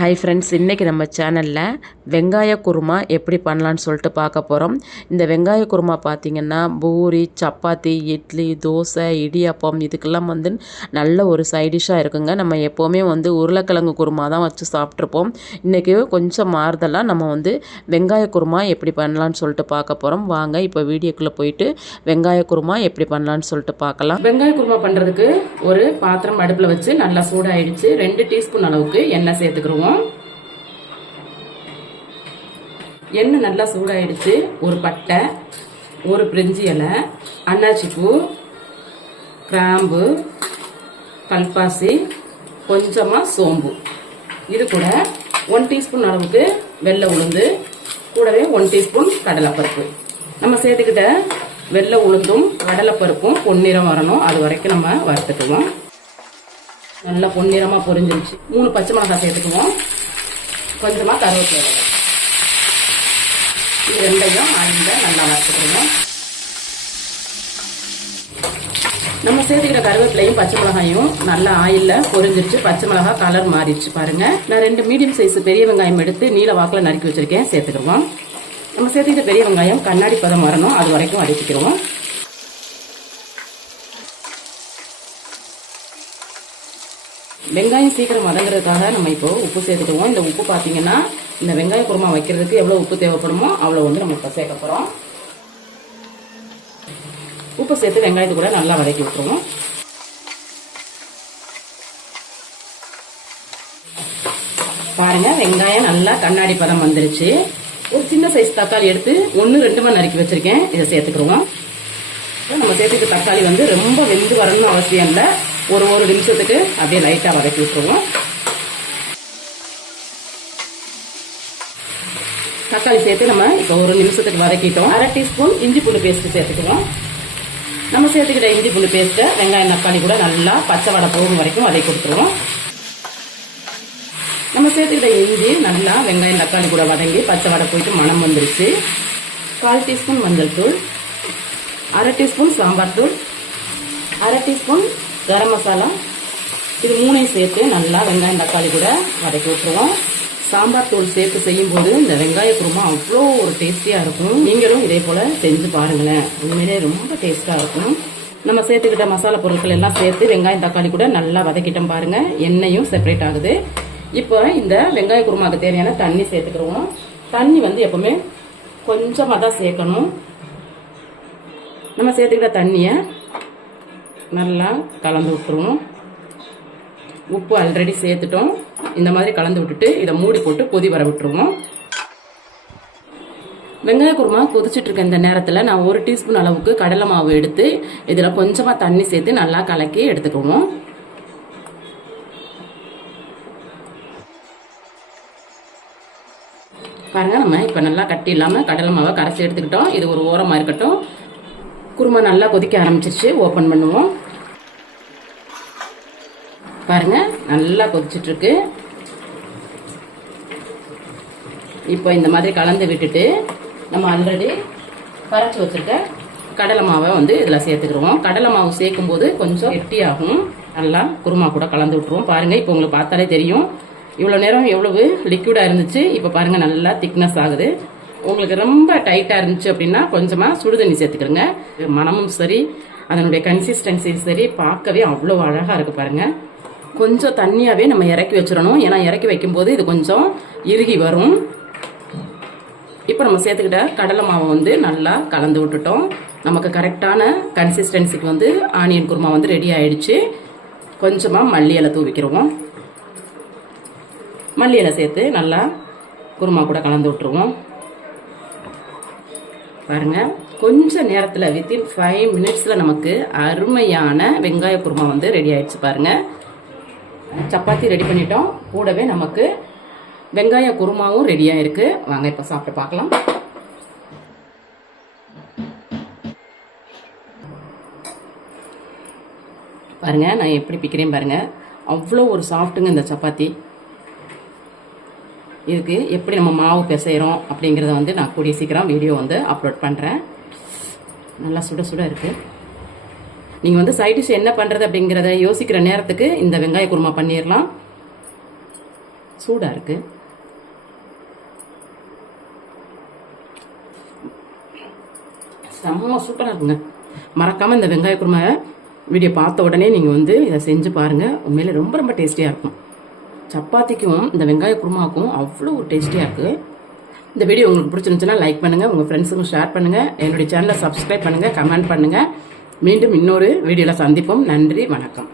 Hi friends இன்றைக்கி நம்ம சேனலில் வெங்காய குருமா எப்படி பண்ணலான்னு சொல்லிட்டு பார்க்க போகிறோம் இந்த வெங்காய குருமா பார்த்திங்கன்னா பூரி சப்பாத்தி இட்லி தோசை இடியாப்பம் இதுக்கெல்லாம் வந்து நல்ல ஒரு சைடிஷ்ஷாக இருக்குங்க. நம்ம எப்போவுமே வந்து உருளைக்கிழங்கு குருமா தான் வச்சு சாப்பிட்ருப்போம் இன்றைக்கி கொஞ்சம் மாறுதலாக நம்ம வந்து வெங்காய குருமா எப்படி பண்ணலான்னு சொல்லிட்டு பார்க்க போகிறோம் வாங்க இப்போ வீடியோக்குள்ளே போயிட்டு வெங்காய குருமா எப்படி பண்ணலான்னு சொல்லிட்டு பார்க்கலாம். வெங்காய குருமா பண்ணுறதுக்கு ஒரு பாத்திரம் அடுப்பில் வச்சு நல்லா சூடாகிடுச்சு ரெண்டு டீஸ்பூன் அளவுக்கு எண்ணெய் சேர்த்துக்கிறோம் எண்ணெய் நல்லா சூடாயிடுச்சு. ஒரு பட்டை ஒரு பிரிஞ்சி இலை அன்னாச்சிப்பூ கிராம்பு கல்பாசி கொஞ்சமாக சோம்பு. இது கூட ஒன் டீஸ்பூன் அளவுக்கு வெள்ளை உளுந்து கூடவே ஒன் டீஸ்பூன் கடலைப்பருப்பு. நம்ம சேர்த்துக்கிட்ட வெள்ளை உளுந்தும் கடலைப்பருப்பும் பொன்னிறம் வரணும். அது வரைக்கும் நம்ம வறுத்துக்குவோம் நல்லா பொன்னிறமா பொரிஞ்சிருச்சு. மூணு பச்சை மிளகாய் சேர்த்துக்குவோம். கொஞ்சமா கருவேப்பிலை இது ரெண்டையும் ஆயில நல்லா வறுத்துக்கிடுவோம் நம்ம சேர்த்துக்கிற கருவேப்பிலையும் பச்சை மிளகாயும் நல்லா ஆயில்ல பொரிஞ்சிருச்சு. பச்சை மிளகாய் கலர் மாறிடுச்சு பாருங்க. நான் ரெண்டு மீடியம் சைஸ் பெரிய வெங்காயம் எடுத்து நீல வாக்கில் நறுக்கி வச்சிருக்கேன். சேர்த்துக்கிடுவோம். நம்ம சேர்த்துக்கிட்ட பெரிய வெங்காயம் கண்ணாடி பதம் வரணும். அது வரைக்கும் அடிச்சுக்கிடுவோம் வெங்காயம் சீக்கிரம் வதங்குறதுக்காக நம்ம இப்போ உப்பு சேர்த்துக்குவோம். இந்த உப்பு பார்த்தீங்கன்னா இந்த வெங்காய குருமா வைக்கிறதுக்கு எவ்வளோ உப்பு தேவைப்படுமோ அவ்வளோ வந்து நம்ம இப்போ சேர்க்க போகிறோம் உப்பு சேர்த்து வெங்காயத்தை கூட நல்லா வதக்கி விட்டுருவோம். பாருங்க வெங்காயம் நல்லா கண்ணாடி பதம் வந்துருச்சு. ஒரு சின்ன சைஸ் தக்காளி எடுத்து ஒன்று ரெண்டு மணி நறுக்கி வச்சிருக்கேன். இதை சேர்த்துக்கிடுவோம் நம்ம சேர்த்துக்க தக்காளி வந்து ரொம்ப வெந்து வரணும்னு அவசியம் இல்லை. ஒரு ஒரு நிமிஷத்துக்கு அப்படியே லைட்டாக வதக்கி விட்டுருவோம். தக்காளி சேர்த்து நம்ம இப்போ ஒரு நிமிஷத்துக்கு வதக்கிட்டோம். அரை டீஸ்பூன் இஞ்சி பூண்டு பேஸ்ட்டு சேர்த்துக்குவோம். நம்ம சேர்த்துக்கிட்ட இஞ்சி பூண்டு பேஸ்ட்டை வெங்காயம் தக்காளி கூட நல்லா பச்சை வடை போகும் வரைக்கும் வதக்கி கொடுத்துருவோம். நம்ம சேர்த்துக்கிட்ட இஞ்சி நல்லா வெங்காயம் தக்காளி கூட வதங்கி பச்சை வடை போயிட்டு மனம் வந்துருச்சு. கால் டீஸ்பூன் மஞ்சள் தூள் அரை டீஸ்பூன் சாம்பார் தூள் அரை டீஸ்பூன் கரம் மசாலா. இது மூணையும் சேர்த்து நல்லா வெங்காயம் தக்காளி கூட வதக்கி விட்டுருவோம். சாம்பார் தூள் சேர்த்து செய்யும் போது இந்த வெங்காய குருமா அவ்வளோ ஒரு டேஸ்டியாக இருக்கும். நீங்களும் இதே போல் செஞ்சு பாருங்களேன். உண்மையிலே ரொம்ப டேஸ்ட்டாக இருக்கும். நம்ம சேர்த்துக்கிட்ட மசாலா பொருட்கள் எல்லாம் சேர்த்து வெங்காயம் தக்காளி கூட நல்லா வதக்கிட்டோம் பாருங்க. எண்ணெயும் செப்பரேட் ஆகுது. இப்போ இந்த வெங்காய குருமாக்கு தேவையான தண்ணி சேர்த்துக்கிறோம் தண்ணி வந்து எப்பவுமே கொஞ்சமாக தான் சேர்க்கணும். நம்ம சேர்த்துக்கிட்ட தண்ணியை நல்லா கலந்து விட்டுருவோம். உப்பு ஆல்ரெடி சேர்த்துட்டோம். இந்த மாதிரி கலந்து விட்டுட்டு இதை மூடி போட்டு கொதி வர விட்டுருவோம். வெங்காய குருமா கொதிச்சுட்டு இருக்க இந்த நேரத்தில் நான் ஒரு டீஸ்பூன் அளவுக்கு கடலை மாவு எடுத்து இதில் கொஞ்சமாக தண்ணி சேர்த்து நல்லா கலக்கி எடுத்துக்குவோம். பாருங்கள் நம்ம இப்போ நல்லா கட்டி இல்லாமல் கடலை மாவை கரைச்சி எடுத்துக்கிட்டோம். இது ஒரு ஓரமாக இருக்கட்டும். குருமா நல்லா கொதிக்க ஆரம்பிச்சிருச்சு. ஓப்பன் பண்ணுவோம். பாருங்க நல்லா கொதிச்சுட்டு இருக்கு இப்போ இந்த மாதிரி கலந்து விட்டுட்டு நம்ம ஆல்ரெடி கரைச்சி வச்சுருக்க கடலை மாவை வந்து இதில் சேர்த்துக்கிடுவோம். கடலை மாவு சேர்க்கும் போது கொஞ்சம் கெட்டியாகும். நல்லா குருமா கூட கலந்து விட்டுருவோம். பாருங்கள் இப்போ உங்களுக்கு பார்த்தாலே தெரியும். இவ்வளோ நேரம் எவ்வளவு லிக்விடாக இருந்துச்சு. இப்போ பாருங்கள் நல்லா திக்னஸ் ஆகுது. உங்களுக்கு ரொம்ப டைட்டாக இருந்துச்சு அப்படின்னா கொஞ்சமாக சுடுதண்ணி சேர்த்துக்கிறோங்க மனமும் சரி அதனுடைய கன்சிஸ்டன்சியும் சரி பார்க்கவே அவ்வளோ அழகாக இருக்கு பாருங்கள் கொஞ்சம் தண்ணியாகவே நம்ம இறக்கி வச்சிடணும். ஏன்னா இறக்கி வைக்கும்போது இது கொஞ்சம் இறுகி வரும். இப்போ நம்ம சேர்த்துக்கிட்ட கடலை மாவை வந்து நல்லா கலந்து விட்டுட்டோம். நமக்கு கரெக்டான கன்சிஸ்டன்சிக்கு வந்து ஆனியன் குருமா வந்து ரெடி ஆயிடுச்சு. கொஞ்சமாக மல்லி இலை தூவிக்கிறோம் மல்லி இலை சேர்த்து நல்லா குருமா கூட கலந்து விட்டுருவோம். பாருங்க. கொஞ்சம் நேரத்தில் வித்தின் ஃபைவ் மினிட்ஸில் நமக்கு அருமையான வெங்காய குருமா வந்து ரெடி ஆயிடுச்சு பாருங்க. சப்பாத்தி ரெடி பண்ணிட்டோம். கூடவே நமக்கு வெங்காய குருமாவும் ரெடியாக இருக்குது வாங்க இப்போ சாப்பிட்டு பார்க்கலாம். பாருங்கள் நான் எப்படி பிக்கிறேன் பாருங்க. அவ்வளோ ஒரு சாஃப்ட்டுங்க இந்த சப்பாத்தி. இதுக்கு எப்படி நம்ம மாவு பிசைகிறோம் அப்படிங்கிறத வந்து நான் கூடிய சீக்கிரம் வீடியோ வந்து அப்லோட் பண்ணுறேன் நல்லா சுட சுட இருக்குது நீங்கள் வந்து சைட் டிஷ் என்ன பண்ணுறது அப்படிங்கிறத யோசிக்கிற நேரத்துக்கு இந்த வெங்காய குருமா பண்ணிடலாம் சூடாக இருக்குது செம்ம சூப்பராக இருக்குங்க. மறக்காமல் இந்த வெங்காய குருமா வீடியோ பார்த்த உடனே நீங்கள் வந்து இதை செஞ்சு பாருங்கள் உண்மையிலே ரொம்ப ரொம்ப டேஸ்டியாக இருக்கும். சப்பாத்திக்கும் இந்த வெங்காய குருமாவுக்கும் அவ்வளோ ஒரு டேஸ்டியாக இருக்குது இந்த வீடியோ உங்களுக்கு பிடிச்சிருந்துச்சுன்னா லைக் பண்ணுங்கள் உங்கள் ஃப்ரெண்ட்ஸுக்கும் ஷேர் பண்ணுங்கள் என்னுடைய சேனலை சப்ஸ்கிரைப் பண்ணுங்கள் கமெண்ட் பண்ணுங்கள் மீண்டும் இன்னொரு வீடியோவில் சந்திப்போம். நன்றி வணக்கம்.